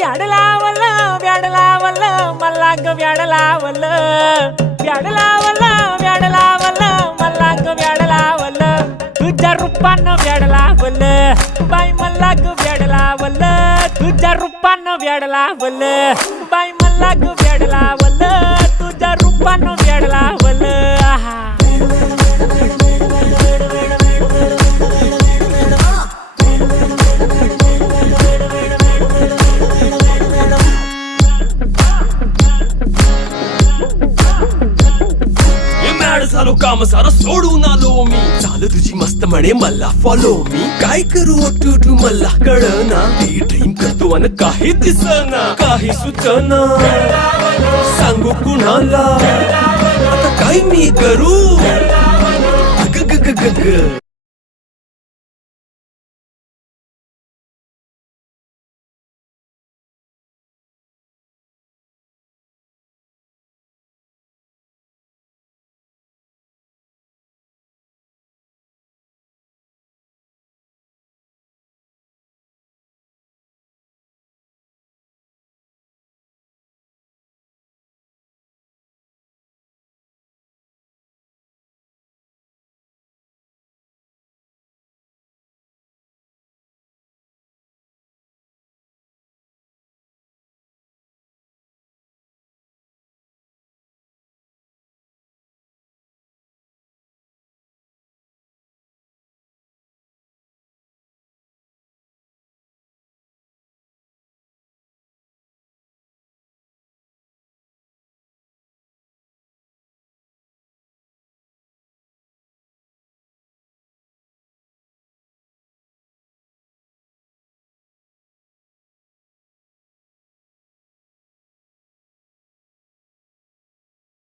व्याड लावलं व्याड लावलं मला ग व्याड लावलं व्याड लावलं व्याड लावलं मला ग व्याड लावलं तुझ्या रूपानं व्याड लावलं बाई मला ग व्याड लावलं तुझ्या रूपानं व्याड लावलं बाई मला ग व्याड लावलं तुझ्या रूपानं व्याड लावलं आहा झालो काम सारं सोडून आलो मी चाल तुझी मस्त म्हणे मला फॉलो मी काय करू टू मला कळना ती ड्रीम करतो अन काही दिसना काही सुचना सांगू कुणाला आता काय मी करू ग ग ग ग ग